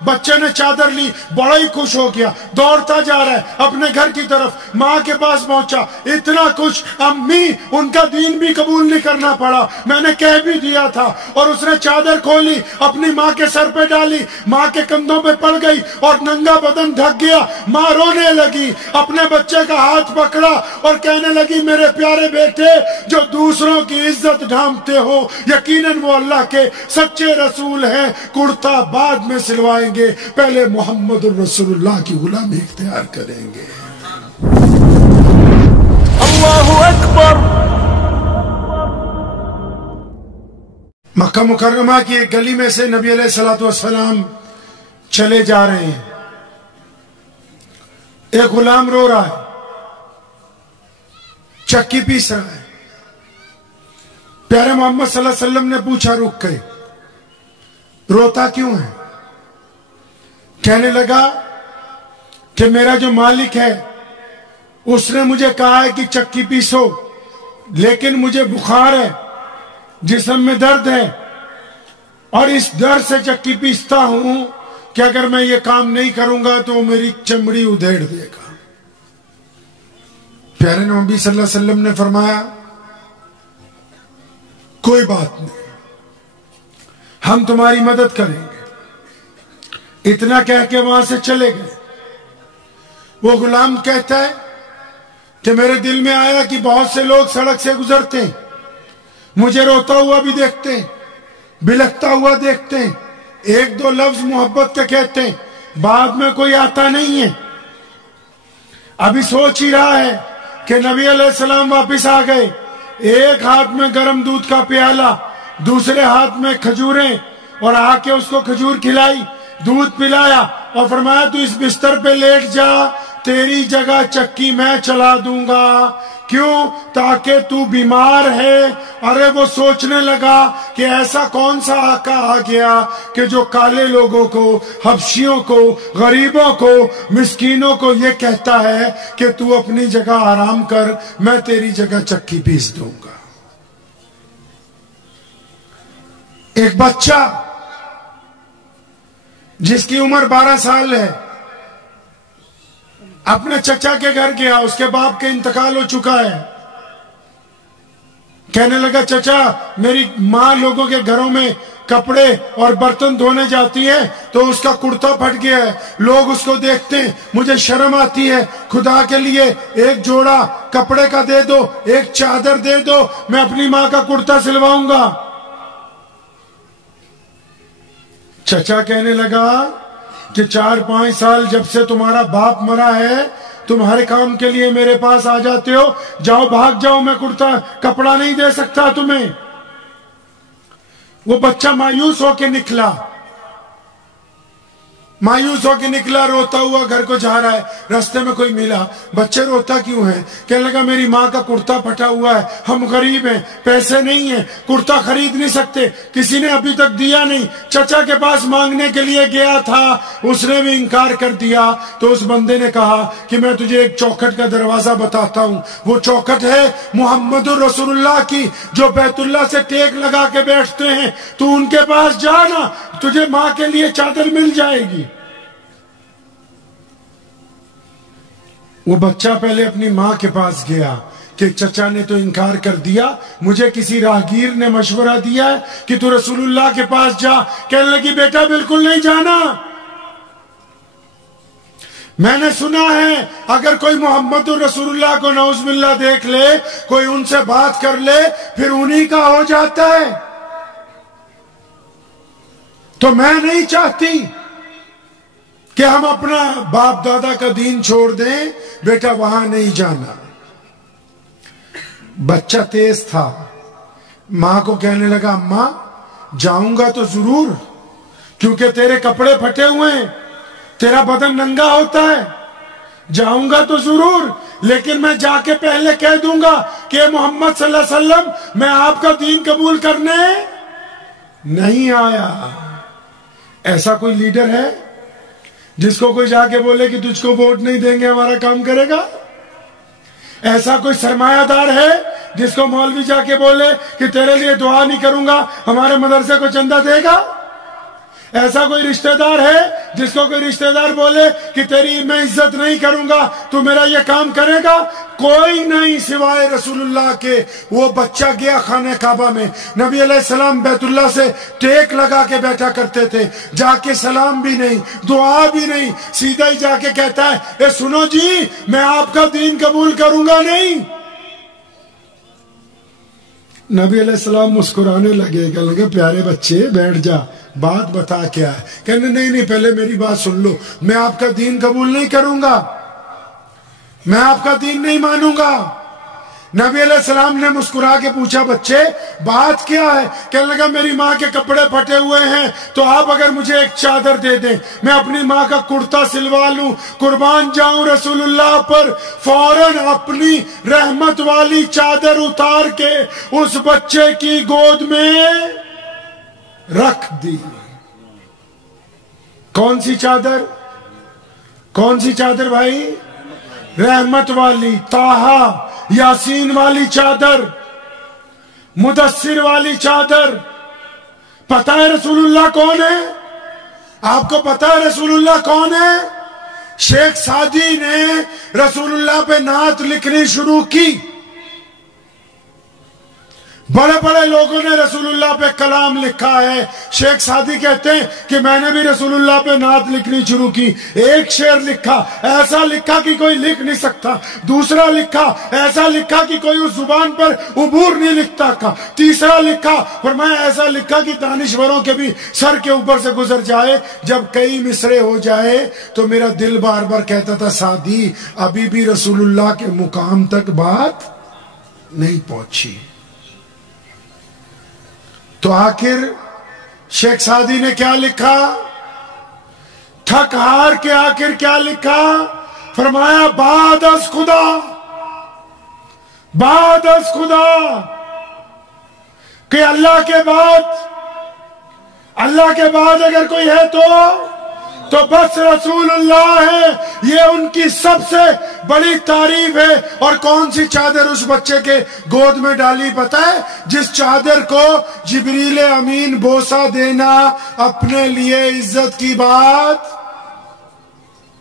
بچے نے چادر لی، بڑا ہی خوش ہو گیا، دوڑتا جا رہا ہے اپنے گھر کی طرف، ماں کے پاس پہنچا، اتنا خوش، امی ان کا دین بھی قبول نہیں کرنا پڑا، میں نے کہہ بھی دیا تھا۔ اور اس نے چادر کھولی، اپنی ماں کے سر پہ ڈالی، ماں کے کندھوں پہ پڑ گئی اور ننگا بدن ڈھک گیا۔ ماں رونے لگی، اپنے بچے کا ہاتھ پکڑا اور کہنے لگی میرے پیارے بیٹے، جو دوسروں کی عزت ڈھانپتے ہو یقیناً وہ اللہ کے سچے رسول ہیں، کرتا بعد میں سلوائے گے، پہلے محمد الرسول اللہ کی غلامی اختیار کریں گے۔ اللہ اکبر۔ مکہ مکرمہ کی ایک گلی میں سے نبی علیہ السلام چلے جا رہے ہیں، ایک غلام رو رہا ہے، چکی پیس رہا ہے۔ پیارے محمد صلی اللہ علیہ وسلم نے پوچھا رک کے، روتا کیوں ہے؟ کہنے لگا کہ میرا جو مالک ہے اس نے مجھے کہا ہے کہ چکی پیسو، لیکن مجھے بخار ہے، جسم میں درد ہے، اور اس درد سے چکی پیستا ہوں کہ اگر میں یہ کام نہیں کروں گا تو میری چمڑی ادھیڑ دے گا۔ پیارے نبی صلی اللہ علیہ وسلم نے فرمایا کوئی بات نہیں، ہم تمہاری مدد کریں گے۔ اتنا کہہ کے وہاں سے چلے گئے۔ وہ غلام کہتا ہے کہ میرے دل میں آیا کہ بہت سے لوگ سڑک سے گزرتے ہیں، مجھے روتا ہوا بھی دیکھتے ہیں، بلکتا ہوا دیکھتے ہیں، ایک دو لفظ محبت کے کہتے ہیں، بعد میں کوئی آتا نہیں ہے۔ ابھی سوچ ہی رہا ہے کہ نبی علیہ السلام واپس آ گئے، ایک ہاتھ میں گرم دودھ کا پیالہ، دوسرے ہاتھ میں کھجوریں، اور آ کے اس کو کھجور کھلائی، دودھ پلایا اور فرمایا تو اس بستر پہ لیٹ جا، تیری جگہ چکی میں چلا دوں گا۔ کیوں؟ تاکہ تو بیمار ہے۔ ارے وہ سوچنے لگا کہ ایسا کون سا آقا آ گیا کہ جو کالے لوگوں کو، حبشیوں کو، غریبوں کو، مسکینوں کو یہ کہتا ہے کہ تو اپنی جگہ آرام کر، میں تیری جگہ چکی پیس دوں گا۔ ایک بچہ جس کی عمر 12 سال ہے اپنے چچا کے گھر گیا، اس کے باپ کے انتقال ہو چکا ہے، کہنے لگا چچا میری ماں لوگوں کے گھروں میں کپڑے اور برتن دھونے جاتی ہے تو اس کا کرتا پھٹ گیا ہے، لوگ اس کو دیکھتے ہیں، مجھے شرم آتی ہے، خدا کے لیے ایک جوڑا کپڑے کا دے دو، ایک چادر دے دو، میں اپنی ماں کا کرتا سلواؤں گا۔ چچا کہنے لگا کہ 4-5 سال جب سے تمہارا باپ مرا ہے تم ہر کام کے لیے میرے پاس آ جاتے ہو، جاؤ بھاگ جاؤ، میں کرتا کپڑا نہیں دے سکتا تمہیں۔ وہ بچہ مایوس ہو کے نکلا، روتا ہوا گھر کو جا رہا ہے، رستے میں کوئی ملا، بچے روتا کیوں ہے؟ کہنے لگا میری ماں کا کرتا پھٹا ہوا ہے، ہم غریب ہیں، پیسے نہیں ہیں، کرتا خرید نہیں سکتے، کسی نے ابھی تک دیا نہیں، چچا کے پاس مانگنے کے لیے گیا تھا، اس نے بھی انکار کر دیا۔ تو اس بندے نے کہا کہ میں تجھے ایک چوکھٹ کا دروازہ بتاتا ہوں، وہ چوکھٹ ہے محمد الرسول اللہ کی، جو بیت اللہ سے ٹیک لگا کے بیٹھتے ہیں، تو ان کے پاس جانا، تجھے ماں کے لیے چادر مل جائے گی۔ وہ بچہ پہلے اپنی ماں کے پاس گیا کہ چچا نے تو انکار کر دیا، مجھے کسی راہگیر نے مشورہ دیا ہے کہ تو رسول اللہ کے پاس جا۔ کہنے لگی بیٹا بالکل نہیں جانا، میں نے سنا ہے اگر کوئی محمد الرسول اللہ کو نعوذ باللہ دیکھ لے، کوئی ان سے بات کر لے، پھر انہی کا ہو جاتا ہے، تو میں نہیں چاہتی کہ ہم اپنا باپ دادا کا دین چھوڑ دیں، بیٹا وہاں نہیں جانا۔ بچہ تیز تھا، ماں کو کہنے لگا ماں جاؤں گا تو ضرور، کیونکہ تیرے کپڑے پھٹے ہوئے ہیں، تیرا بدن ننگا ہوتا ہے، جاؤں گا تو ضرور، لیکن میں جا کے پہلے کہہ دوں گا کہ محمد صلی اللہ علیہ وسلم میں آپ کا دین قبول کرنے نہیں آیا۔ ایسا کوئی لیڈر ہے جس کو کوئی جا کے بولے کہ تجھ کو ووٹ نہیں دیں گے ہمارا کام کرے گا؟ ایسا کوئی سرمایہ دار ہے جس کو مولوی جا کے بولے کہ تیرے لیے دعا نہیں کروں گا ہمارے مدرسے کو چندہ دے گا؟ ایسا کوئی رشتہ دار ہے جس کو کوئی رشتہ دار بولے کہ تیری میں عزت نہیں کروں گا، تو میرا یہ کام کرے گا؟ کوئی نہیں سوائے رسول اللہ کے۔ وہ بچہ گیا خانہ کعبہ میں، نبی علیہ السلام بیت اللہ سے ٹیک لگا کے بیٹھا کرتے تھے، جا کے سلام بھی نہیں، دعا بھی نہیں، سیدھا ہی جا کے کہتا ہے اے سنو جی، میں آپ کا دین قبول کروں گا نہیں۔ نبی علیہ السلام مسکرانے لگے، کہنے لگے پیارے بچے بیٹھ جا، بات بتا کیا ہے؟ کہنے نہیں پہلے میری بات سن لو، میں آپ کا دین قبول نہیں کروں گا، میں آپ کا دین نہیں مانوں گا۔ نبی علیہ السلام نے مسکرا کے پوچھا بچے بات کیا ہے؟ کہنے لگا میری ماں کے کپڑے پھٹے ہوئے ہیں، تو آپ اگر مجھے ایک چادر دے دیں، میں اپنی ماں کا کرتا سلوا لوں، قربان جاؤں رسول اللہ پر۔ فوراً اپنی رحمت والی چادر اتار کے اس بچے کی گود میں رکھ دی۔ کون سی چادر؟ کون سی چادر بھائی؟ رحمت والی، طٰہٰ یاسین والی چادر، مدثر والی چادر۔ پتہ ہے رسول اللہ کون ہے؟ آپ کو پتہ ہے رسول اللہ کون ہے؟ شیخ سعدی نے رسول اللہ پہ نعت لکھنی شروع کی، بڑے بڑے لوگوں نے رسول اللہ پہ کلام لکھا ہے۔ شیخ سعدی کہتے ہیں کہ میں نے بھی رسول اللہ پہ نعت لکھنی شروع کی، ایک شعر لکھا، ایسا لکھا کہ کوئی لکھ نہیں سکتا، دوسرا لکھا، ایسا لکھا کہ کوئی اس زبان پر عبور نہیں لکھتا کا، تیسرا لکھا، فرمایا ایسا لکھا کہ دانشوروں کے بھی سر کے اوپر سے گزر جائے۔ جب کئی مصرے ہو جائے تو میرا دل بار بار کہتا تھا سعدی ابھی بھی رسول اللہ کے مقام تک بات نہیں پہنچی۔ تو آخر شیخ سعدی نے کیا لکھا؟ تھک ہار کے آخر کیا لکھا؟ فرمایا بعد از خدا، بعد از خدا، کہ اللہ کے بعد اگر کوئی ہے تو بس رسول اللہ ہے۔ یہ ان کی سب سے بڑی تعریف ہے۔ اور کون سی چادر اس بچے کے گود میں ڈالی پتہ ہے؟ جس چادر کو جبریل امین بوسہ دینا اپنے لیے عزت کی بات۔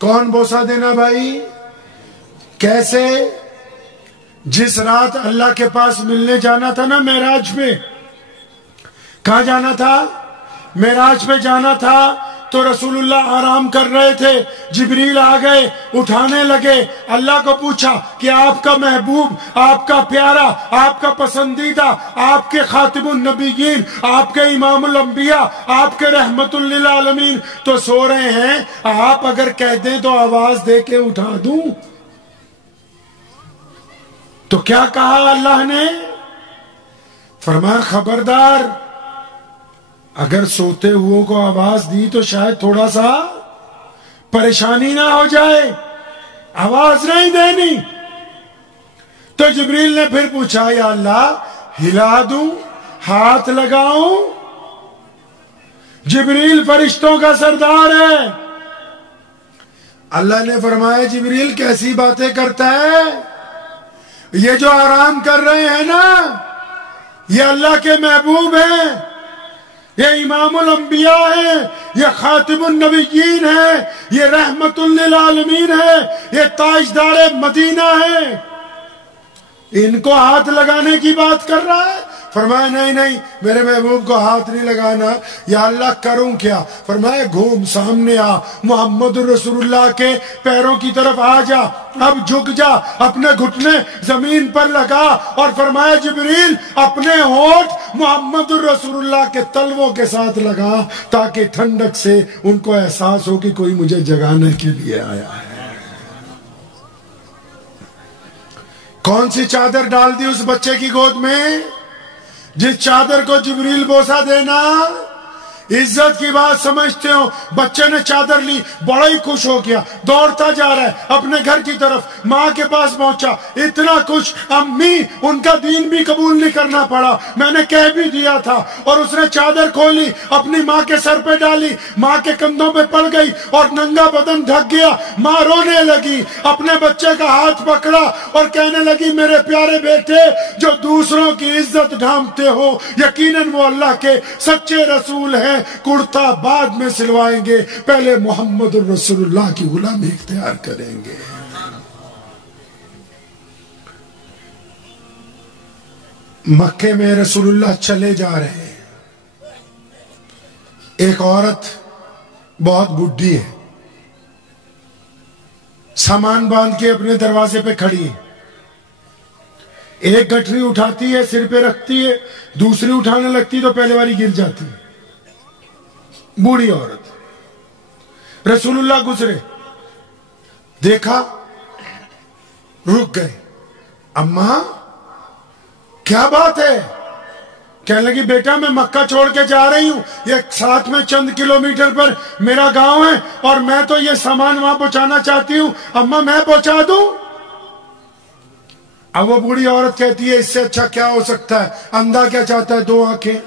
کون بوسہ دینا بھائی؟ کیسے؟ جس رات اللہ کے پاس ملنے جانا تھا نا معراج پہ، کہاں جانا تھا؟ معراج پہ جانا تھا، تو رسول اللہ آرام کر رہے تھے، جبریل آ گئے، اٹھانے لگے، اللہ کو پوچھا کہ آپ کا محبوب، آپ کا پیارا، آپ کا پسندیدہ، آپ کے خاتم النبیین، آپ کے امام الانبیاء، آپ کے رحمت للعالمین تو سو رہے ہیں، آپ اگر کہہ دیں تو آواز دے کے اٹھا دوں؟ تو کیا کہا اللہ نے؟ فرمایا خبردار، اگر سوتے ہوئے کو آواز دی تو شاید تھوڑا سا پریشانی نہ ہو جائے، آواز نہیں دینی۔ تو جبریل نے پھر پوچھا یا اللہ ہلا دوں، ہاتھ لگاؤں؟ جبریل فرشتوں کا سردار ہے۔ اللہ نے فرمایا جبریل کیسی باتیں کرتا ہے؟ یہ جو آرام کر رہے ہیں نا یہ اللہ کے محبوب ہیں، یہ امام الانبیاء ہیں، یہ خاتم النبیین ہیں، یہ رحمت للعالمین ہے، یہ تاجدار مدینہ ہے، ان کو ہاتھ لگانے کی بات کر رہا ہے؟ فرمایا نہیں میرے محبوب کو ہاتھ نہیں لگانا۔ یا اللہ کروں کیا؟ فرمایا گھوم سامنے آ، محمد رسول اللہ کے پیروں کی طرف آ جا، اب جھک جا، اپنے گھٹنے زمین پر لگا، اور فرمایا جبریل اپنے ہونٹ محمد رسول اللہ کے تلووں کے ساتھ لگا تاکہ ٹھنڈک سے ان کو احساس ہو کہ کوئی مجھے جگانے کے لیے آیا ہے۔ کون سی چادر ڈال دی اس بچے کی گود میں؟ جس چادر کو جبریل بوسہ دینا عزت کی بات سمجھتے ہو۔ بچے نے چادر لی، بڑا ہی خوش ہو گیا، دوڑتا جا رہا ہے اپنے گھر کی طرف، ماں کے پاس پہنچا، اتنا خوش، امی ان کا دین بھی قبول نہیں کرنا پڑا، میں نے کہہ بھی دیا تھا۔ اور اس نے چادر کھولی، اپنی ماں کے سر پہ ڈالی، ماں کے کندھوں پہ پڑ گئی اور ننگا بدن ڈھک گیا۔ ماں رونے لگی، اپنے بچے کا ہاتھ پکڑا اور کہنے لگی میرے پیارے بیٹے جو دوسروں کی عزت ڈھانپتے ہو، یقیناً وہ اللہ کے سچے رسول ہیں، ہیں کرتا بعد میں سلوائیں گے، پہلے محمد الرسول اللہ کی غلامی اختیار کریں گے۔ مکے میں رسول اللہ چلے جا رہے ہیں، ایک عورت بہت بڈھی ہے، سامان باندھ کے اپنے دروازے پہ کھڑی ہے، ایک گٹھری اٹھاتی ہے سر پہ رکھتی ہے، دوسری اٹھانے لگتی تو پہلے والی گر جاتی ہے، بوڑھی عورت۔ رسول اللہ گزرے، دیکھا، رک گئے، اماں کیا بات ہے؟ کہنے لگی بیٹا میں مکہ چھوڑ کے جا رہی ہوں، یہ ساتھ میں چند کلومیٹر پر میرا گاؤں ہے اور میں تو یہ سامان وہاں پہنچانا چاہتی ہوں، اماں میں پہنچا دوں؟ اب وہ بوڑھی عورت کہتی ہے اس سے اچھا کیا ہو سکتا ہے، اندھا کیا چاہتا ہے، دو آنکھیں۔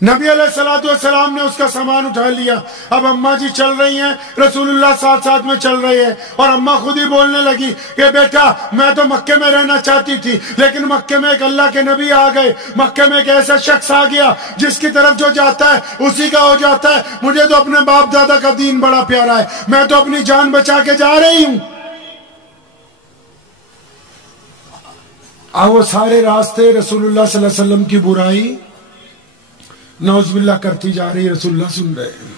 نبی علیہ السلام نے اس کا سامان اٹھا لیا، اب اماں جی چل رہی ہیں، رسول اللہ ساتھ ساتھ میں چل رہے ہیں، اور اماں خود ہی بولنے لگی کہ بیٹا میں تو مکے میں رہنا چاہتی تھی، لیکن مکے میں ایک اللہ کے نبی آ گئے، مکے میں ایک ایسا شخص آ گیا جس کی طرف جو جاتا ہے اسی کا ہو جاتا ہے، مجھے تو اپنے باپ دادا کا دین بڑا پیارا ہے، میں تو اپنی جان بچا کے جا رہی ہوں۔ اب وہ سارے راستے رسول اللہ صلی اللہ علیہ وسلم کی برائی نعوذ باللہ کرتی جا رہی، رسول اللہ سن رہے ہیں۔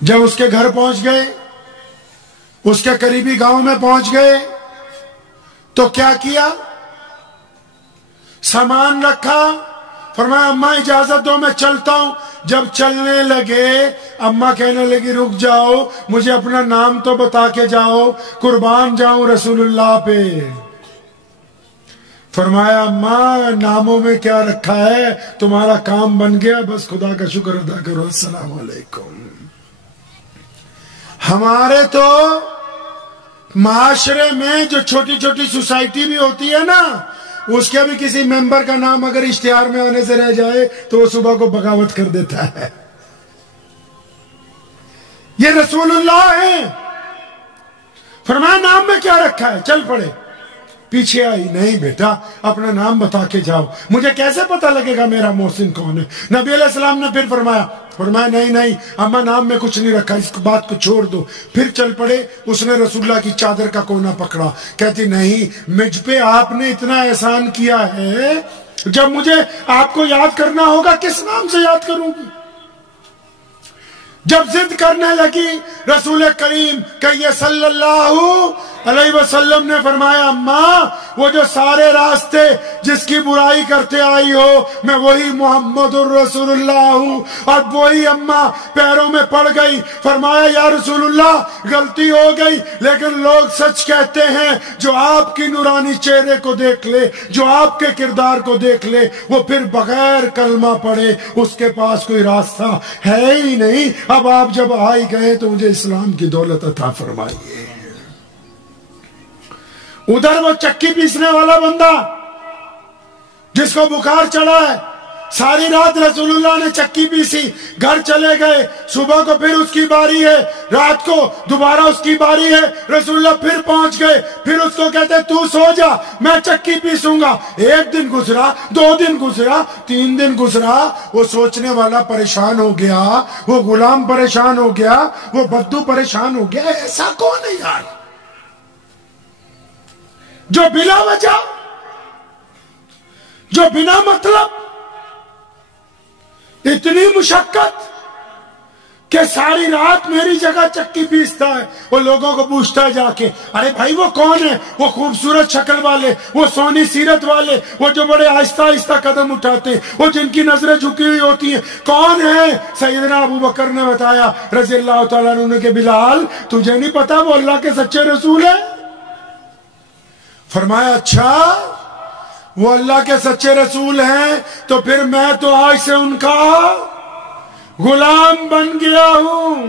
جب اس کے گھر پہنچ گئے، اس کے قریبی گاؤں میں پہنچ گئے تو کیا کیا؟ سامان رکھا، فرمایا اماں اجازت دو میں چلتا ہوں۔ جب چلنے لگے اماں کہنے لگی رک جاؤ، مجھے اپنا نام تو بتا کے جاؤ، قربان جاؤں رسول اللہ پہ۔ فرمایا اماں ناموں میں کیا رکھا ہے، تمہارا کام بن گیا، بس خدا کا شکر ادا کرو، السلام علیکم۔ ہمارے تو معاشرے میں جو چھوٹی چھوٹی سوسائٹی بھی ہوتی ہے نا، اس کے بھی کسی ممبر کا نام اگر اشتہار میں آنے سے رہ جائے تو وہ صبح کو بغاوت کر دیتا ہے۔ یہ رسول اللہ ہے، فرمایا نام میں کیا رکھا ہے، چل پڑے۔ پیچھے آئی، نہیں بیٹا اپنا نام بتا کے جاؤ، مجھے کیسے پتا لگے گا میرا محسن کون ہے؟ نبی علیہ السلام نے پھر فرمایا نہیں اماں نام میں کچھ نہیں رکھا، اس بات کو چھوڑ دو۔ پھر چل پڑے، اس نے رسول اللہ کی چادر کا کونا پکڑا، کہتی نہیں مجھ پہ آپ نے اتنا احسان کیا ہے، جب مجھے آپ کو یاد کرنا ہوگا کس نام سے یاد کروں گی؟ جب ضد کرنے لگی رسول کریم کہ صلی اللہ علیہ وسلم نے فرمایا اماں وہ جو سارے راستے جس کی برائی کرتے آئی ہو میں وہی محمد الرسول اللہ ہوں، اور وہی اماں پیروں میں پڑ گئی، فرمایا یا رسول اللہ غلطی ہو گئی، لیکن لوگ سچ کہتے ہیں جو آپ کی نورانی چہرے کو دیکھ لے، جو آپ کے کردار کو دیکھ لے، وہ پھر بغیر کلمہ پڑھے اس کے پاس کوئی راستہ ہے ہی نہیں۔ اب آپ جب آئی گئے تو مجھے اسلام کی دولت عطا فرمائیے۔ ادھر وہ چکی پیسنے والا بندہ جس کو بخار چڑھا ہے، ساری رات رسول اللہ نے چکی پیسی، گھر چلے گئے، صبح کو پھر اس کی باری ہے، رات کو دوبارہ اس کی باری ہے، رسول اللہ پھر پہنچ گئے، پھر اس کو کہتے تو سو جا میں چکی پیسوں گا۔ ایک دن گزرا، 2 دن گزرا، 3 دن گزرا، وہ سوچنے والا پریشان ہو گیا، وہ غلام پریشان ہو گیا، وہ بدو پریشان ہو گیا، ایسا کون ہے یار جو بلا وجہ، جو بنا مطلب اتنی مشقت کہ ساری رات میری جگہ چکی پیستا ہے۔ وہ لوگوں کو پوچھتا ہے جا کے، ارے بھائی وہ کون ہے؟ وہ خوبصورت شکل والے، وہ سونی سیرت والے، وہ جو بڑے آہستہ آہستہ قدم اٹھاتے ہیں، وہ جن کی نظریں جھکی ہوئی ہوتی ہیں، کون ہے؟ سیدنا ابو بکر نے بتایا رضی اللہ تعالیٰ عنہ کہ بلال تجھے نہیں پتا وہ اللہ کے سچے رسول ہیں؟ فرمایا اچھا وہ اللہ کے سچے رسول ہیں تو پھر میں تو آج سے ان کا غلام بن گیا ہوں۔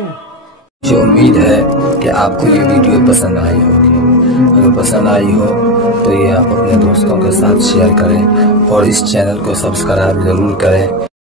مجھے امید ہے کہ آپ کو یہ ویڈیو پسند آئی ہوگی، اگر پسند آئی ہو تو یہ آپ اپنے دوستوں کے ساتھ شیئر کریں اور اس چینل کو سبسکرائب ضرور کریں۔